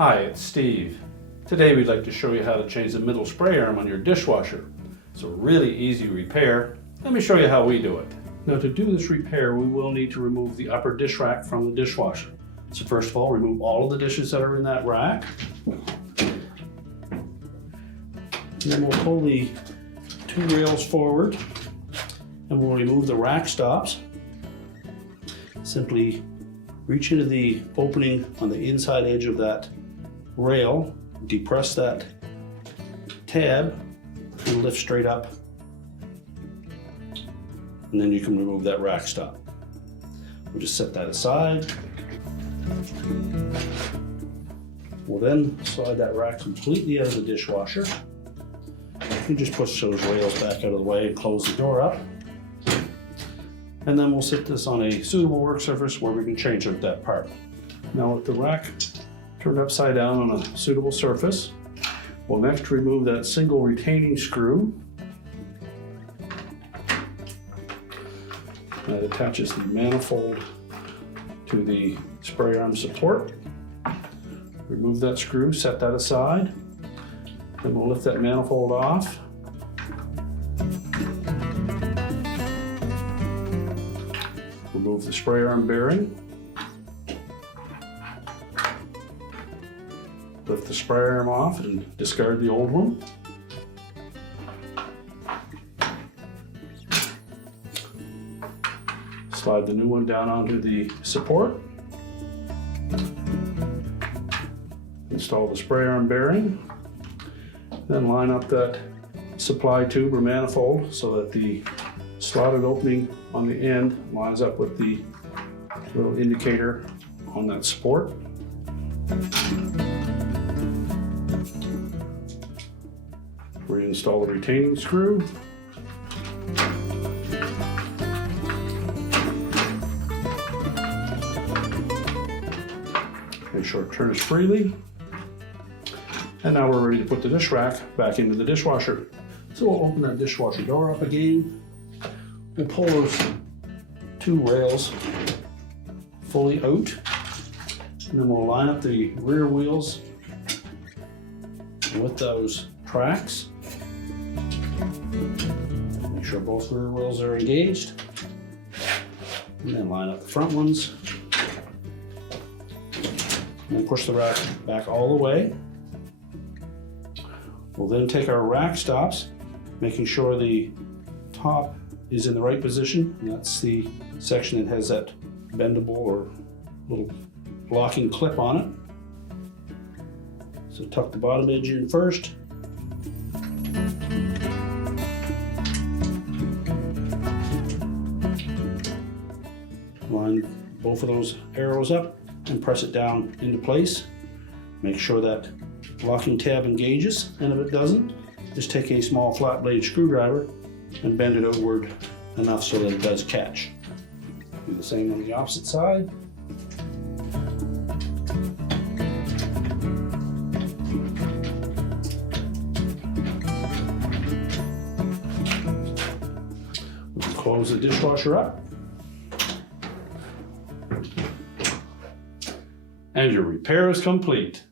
Hi, it's Steve. Today we'd like to show you how to change the middle spray arm on your dishwasher. It's a really easy repair. Let me show you how we do it. Now to do this repair, we will need to remove the upper dish rack from the dishwasher. So first of all, remove all of the dishes that are in that rack. And then we'll pull the two rails forward and we'll remove the rack stops. Simply reach into the opening on the inside edge of that rail, depress that tab, and lift straight up. And then you can remove that rack stop. We'll just set that aside. We'll then slide that rack completely out of the dishwasher. You just push those rails back out of the way and close the door up. And then we'll sit this on a suitable work surface where we can change out that part. Now with the rack turned upside down on a suitable surface, we'll next remove that single retaining screw that attaches the manifold to the spray arm support. Remove that screw, set that aside, then we'll lift that manifold off. Remove the spray arm bearing. Lift the spray arm off and discard the old one. Slide the new one down onto the support. Install the spray arm bearing. Then line up that supply tube or manifold so that the slotted opening on the end lines up with the little indicator on that support. Reinstall the retaining screw. Make sure it turns freely. And now we're ready to put the dish rack back into the dishwasher. So we'll open that dishwasher door up again. We'll pull those two rails fully out. And then we'll line up the rear wheels with those tracks. Make sure both rear wheels are engaged. And then line up the front ones. And then push the rack back all the way. We'll then take our rack stops, making sure the top is in the right position. And that's the section that has that bendable or little locking clip on it. So tuck the bottom edge in first. Line both of those arrows up and press it down into place. Make sure that locking tab engages, and if it doesn't, just take a small flat blade screwdriver and bend it outward enough so that it does catch. Do the same on the opposite side. We'll close the dishwasher up. And your repair is complete.